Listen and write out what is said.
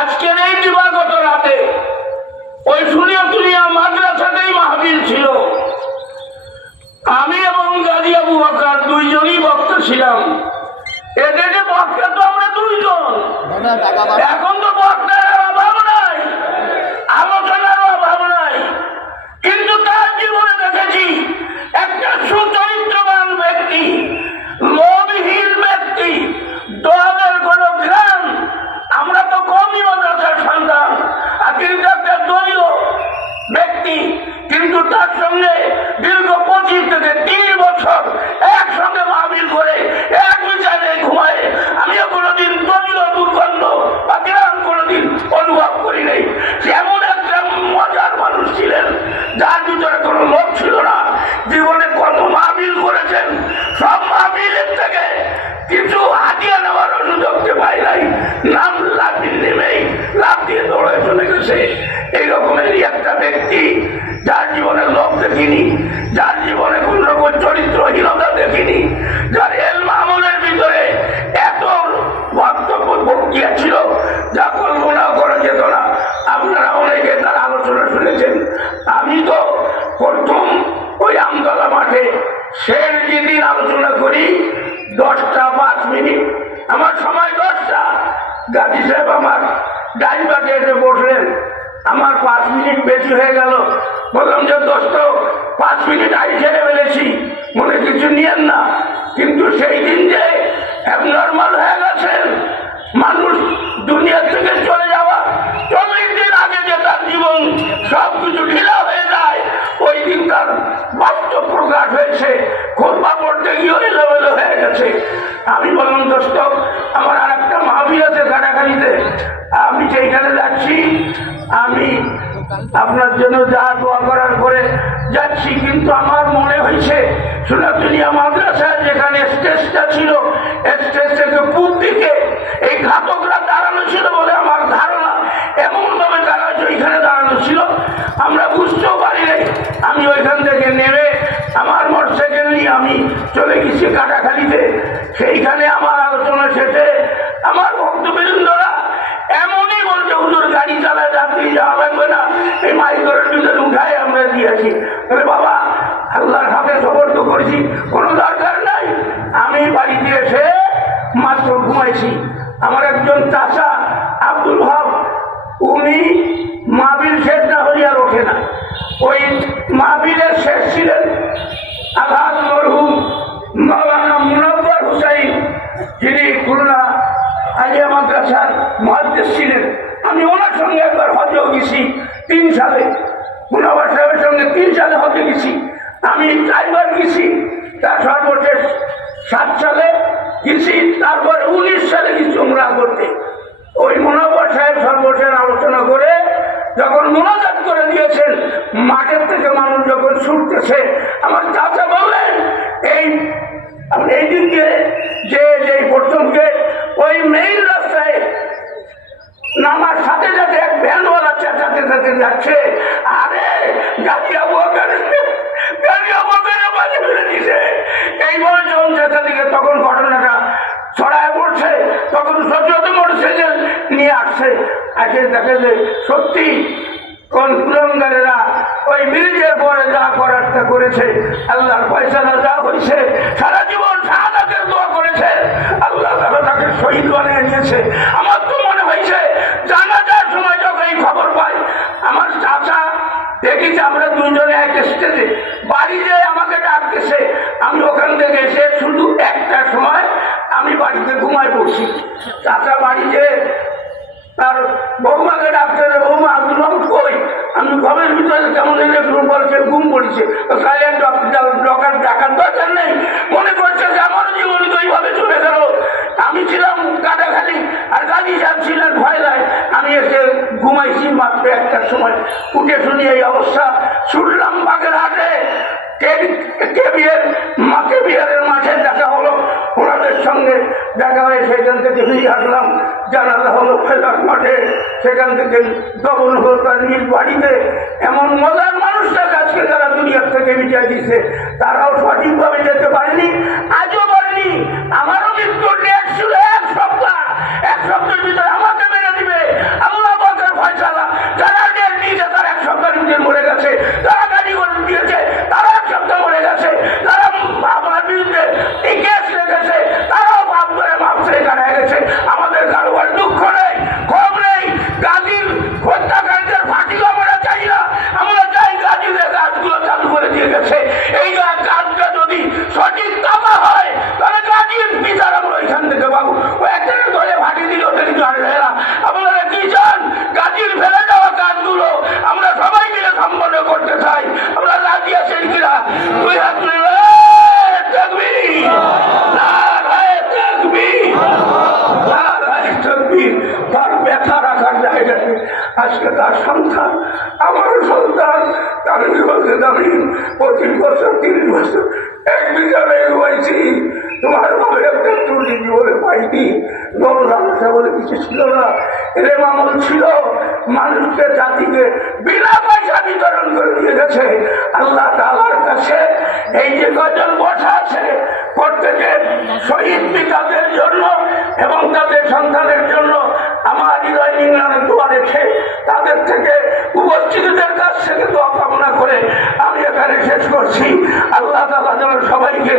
আজকের এই দিবাগত রাতে। ওই শুনিয়া তুলিয়া মাদ্রাসাতেই মাহবিল ছিল। আমি এবং গাজী আবু বাকার দুইজনই বক্তা ছিলাম। এদেরকে বক্তা তো আমরা দুইজন। এখন তো বক্তার অভাব নাই আলোচনার অভাব নাই কিন্তু তার জীবনে দেখেছি একটা সুচরিত্রবান ব্যক্তি লোভহীন ব্যক্তি দলের কোন জ্ঞান আমরা তো কমই মাদ্রাসার সন্তান আর কিন্তু একটা দলীয় ব্যক্তি কিন্তু তার সঙ্গে দীর্ঘ পঁচিশ থেকে তিরিশ বছর একসঙ্গে মাহবিল করে এক বিচারে ঘুমায় আমিও কোনোদিন দলীয় দুর্গন্ধ বা গ্রাম কোনোদিন অনুভব করি নাই সে এমন একটা মজার মানুষ ছিলেন যার ভিতরে কোনো লোক ছিল না জীবনে কত মাহবিল করেছেন সব মাহবিলের থেকে কিছু হাতিয়ে নেওয়ার সুযোগকে পাই নাই নাম লাফিয়ে নেমেই লাভ দিয়ে দৌড়ে চলে গেছে এই রকমেরই একটা ব্যক্তি যার জীবনে লোক দেখিনি যার জীবনে কোন রকম চরিত্রহীনতা দেখিনি যার এল মামুলের ভিতরে এত বক্তব্য বক্তিয়া ছিল যা কল্পনাও করা যেত না আপনারা অনেকে তার আলোচনা শুনেছেন আমি তো প্রথম ওই আমতলা মাঠে শেষ যেদিন আলোচনা করি দশটা পাঁচ মিনিট। আমার সময় দশটা। গাজী সাহেব আমার ড্রাইভারকে এসে বসলেন। আমার পাঁচ মিনিট বেশি হয়ে গেল। বললাম যে, দোস্ত, পাঁচ মিনিট আগে ছেড়ে ফেলেছি। মনে কিছু নিয়েন না। কিন্তু সেই দিন যে অ্যাবনর্মাল হয়ে গেছেন মানুষ দুনিয়া থেকে চলে যাওয়া চল্লিশ দিন আগে যে তার জীবন সব কিছু ঢিলা হয়ে যায়, ওই দিন তার বাস্তব প্রকাশ হয়েছে। খোলপা গেছে। আমি বললাম, দোস্ত, আমার আর একটা মাহবিল আছে কাটাখালিতে আমি সেইখানে যাচ্ছি, আমি আপনার জন্য যা দোয়া করার করে যাচ্ছি, কিন্তু আমার মনে হয়েছে সুনাতুনিয়া মাদ্রাসায় যেখানে স্টেজটা ছিল, স্টেজ থেকে পূব দিকে এই ঘাতকরা দাঁড়ানো ছিল বলে আমার ধারণা এমন ভাবে তারা ওইখানে দাঁড়ানো ছিল। আমরা বুঝতেও পারি আমি ওইখান থেকে নেমে আমার নিয়ে আমি চলে গেছি কাটাখালিতে। সেইখানে আমার আলোচনা শেষে আমার ভক্তবৃন্দরা এমনই বলছে, হুজুর, গাড়ি চালায়, যাত্রী যাওয়া লাগবে না। এই মাইকরের ভিতরে উঠায় আমরা দিয়েছি। বলে, বাবা, আল্লাহর হাতে খবর তো করেছি, কোনো দরকার নাই। আমি বাড়িতে এসে মাত্র ঘুমাইছি। আমার একজন চাচা আব্দুল হক, উনি মাহবিল শেষ না আর ওঠে না। ওই মাহবিলের শেষ ছিলেন আঘাত মরহুম মৌলানা মুনব্বর হুসাইন যিনি খুলনা আলিয়া মাদ্রাসার মহাদেশ ছিলেন আমি ওনার সঙ্গে একবার হজেও গেছি তিন সালে মুনাবার সাহেবের সঙ্গে হজে গেছি। আমি চারবার গেছি। তার সর্বশেষ সাত সালে গেছি। তারপর উনিশ সালে গেছি উমরা করতে। ওই মোনাবর সাহেব সর্বশেষ আলোচনা করে যখন মোনাজাত করে দিয়েছেন, মাঠের থেকে মানুষ যখন ছুটতেছে, আমার চাচা বললেন, এই এই দিন যে যে প্রথম ওই মেইন রাস্তায় নামার সাথে সাথে এক ভ্যানওয়ালা চেঁচাতে চেঁচাতে যাচ্ছে। আরে, গাড়ি আবহাওয়া গাড়ি আবহাওয়া বাজে ফেলে দিছে এই বলে যখন চেঁচা দিকে তখন ঘটনাটা ছড়ায় পড়ছে তখন সচেতন মোটরসাইকেল নিয়ে আসছে। আসে দেখে যে সত্যি কোন কুলঙ্গারেরা ওই ব্রিজের পরে যা করার করেছে, আল্লাহর পয়সাটা যা হয়েছে, সারা জীবন ঘুমায় পড়ছি। চাচা বাড়ি যে তার বৌমাকে ডাক্তারের বৌমা আব্দুল রহমান কই? আমি ঘরের ভিতরে কেমন এনে ঘুম পড়ছে ঘুম পড়ছে সাইলেন্ট ডকার ডাকার দরকার নেই। মনে করছে যে আমার জীবন তো এইভাবে চলে গেল। আমি ছিলাম কাটাখালি আর গাজী সাহেব ছিলেন ভয়লায় আমি এসে ঘুমাইছি মাত্র একটার সময়। উঠে শুনি এই অবস্থা। শুনলাম বাগের হাটে কেবিএর মা কেবিআরের মাঠে দেখা হলো। ওনাদের সঙ্গে দেখা হয় সেখান থেকে ফিরে আসলাম। জানালা হলো ফেলার মাঠে। সেখান থেকে তার নিজ বাড়িতে এমন মজার মানুষটা আজকে তারা দুনিয়ার থেকে মিটিয়ে দিছে তারাও সঠিকভাবে যেতে পারেনি, আজও পারেনি। আমারও মৃত্যুর আজকে তার সন্তান, আমারও সন্তান আমি বলতে আমি পঁচিশ বছর, তিরিশ বছর এক মেঘ হয়েছি তোমার বাবার একটা টুলি জীবনে পাইনি নবরামসা বলে কিছু ছিল না। এরে মামল ছিল, মানুষকে, জাতিকে বিনা পয়সা বিতরণ করে দিয়ে গেছে। আল্লাহ তালার কাছে এই যে গজল বসা আছে, প্রত্যেকের শহীদ পিতাদের জন্য এবং তাদের সন্তানের জন্য আমার হৃদয় তাদের থেকে উপস্থিতদের কাছ থেকে দোয়া কামনা করে আমি এখানে শেষ করছি। আল্লাহ তালা যেন সবাইকে